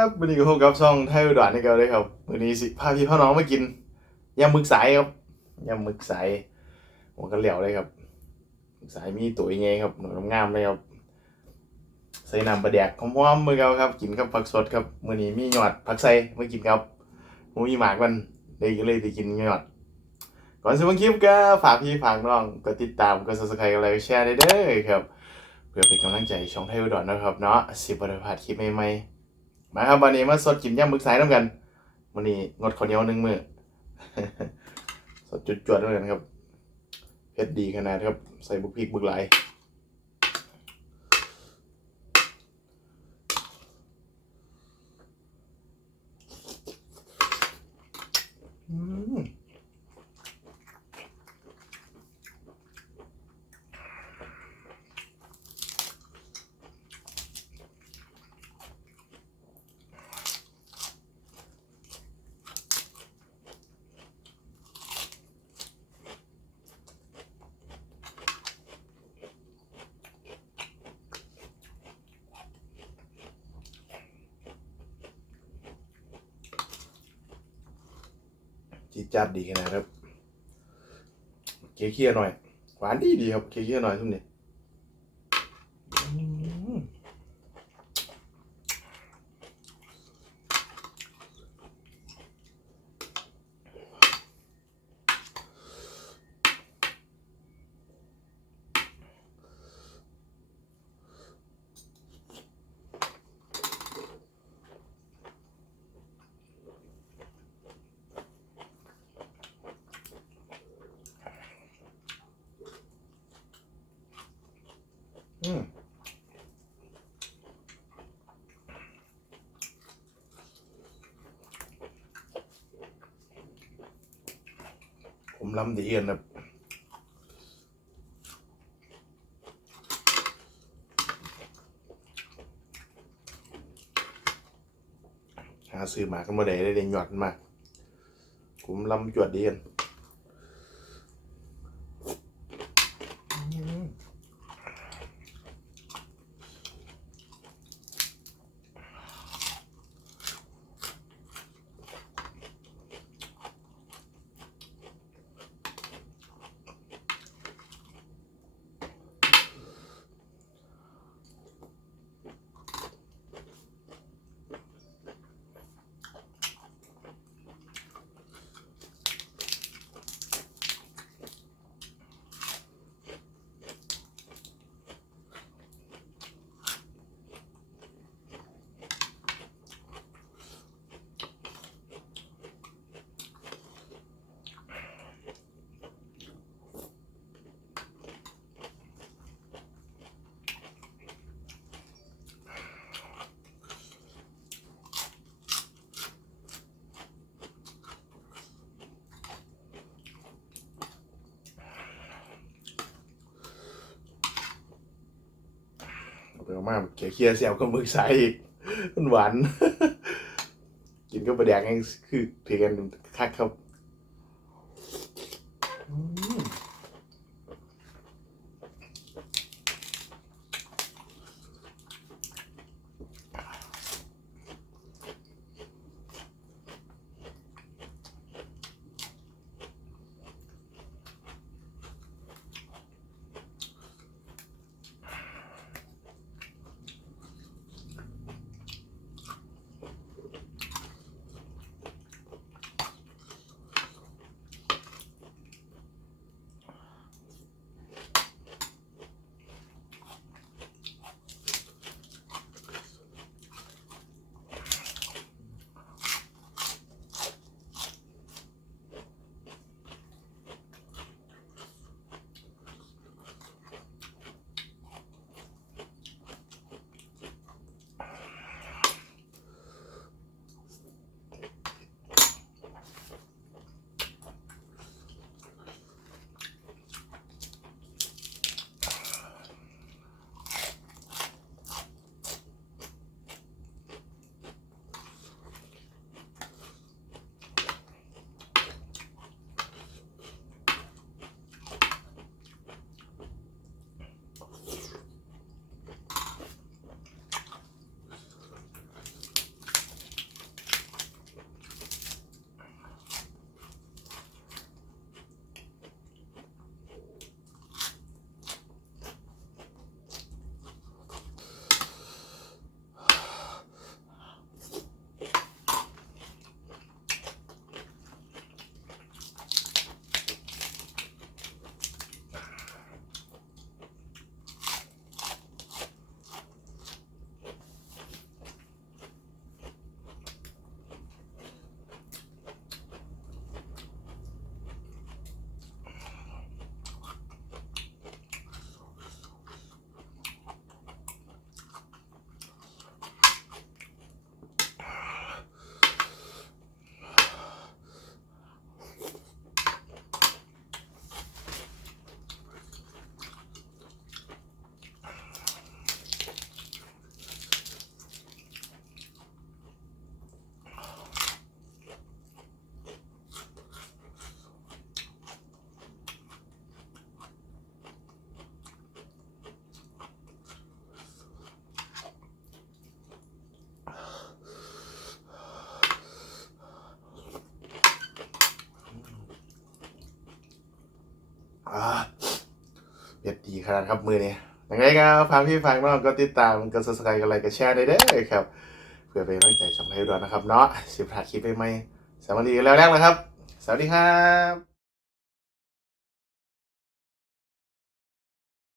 ครับวันนี้ก็พบกับช่องไทยอุดรนี่กันเลยครับวันนี้สิพาพี่พ่อน้องมากินยำหมึกสายครับยำหมึกสายหัวกระเหลี่ยวเลยครับหมึกสายมีตัวยังไงครับหนูงามเลยครับใส่น้ำปลาแดกหอมๆมือเราครับ กินกับผักสดครับมื้อนี้มีหยอดผักใส่มากินครับผมมีหมากมันเลยก็เลยไปกินหยอดก่อนสิบคลิปก็ฝากพี่ฝากน้องกดติดตามกด subscribe กันเลยแชร์ได้เด้อครับเพื่อเป็นกำลังใจช่องไทยอุดรนะครับเนาะสิบวันพลาดคลิปใหม่ๆ มาครับวันนี้มาสดกินย่ำมึกสายน้ำกันวันนี้งดข้าวเหนียวหนึ่งมือสดจุดจวดด้วยกันครับเผ็ดดีขนาดครับ ใส่บุกพริกบุกไหล จีดจัดดีขนาดครับ เคี้ยวๆหน่อย หวานดีดีครับ เคี้ยวๆหน่อยทุกนี้ อืมผมลำดีกันครับหาซื้อหมากันมาได้ได้เด่นหยอดมากผมลำจวดดีกันอืม เออามาเคียวเคียวเสียวก็มือใส่อีกมันหวาน กินก็ประแดกให้คือเพียงกันคักครับ ขนาดครับมือนี้ยังไงก็ฟังพี่ฟังน้องก็ติดตามกด subscribe กันไลค์กันแชร์ได้เด้อครับ เพื่อเป็นกำลังใจช่องไทยอุดรนะครับเนาะสิบพลาดคลิปไปไหมสวัสดีกันแล้วแรกนะครับ สวัสดีครับ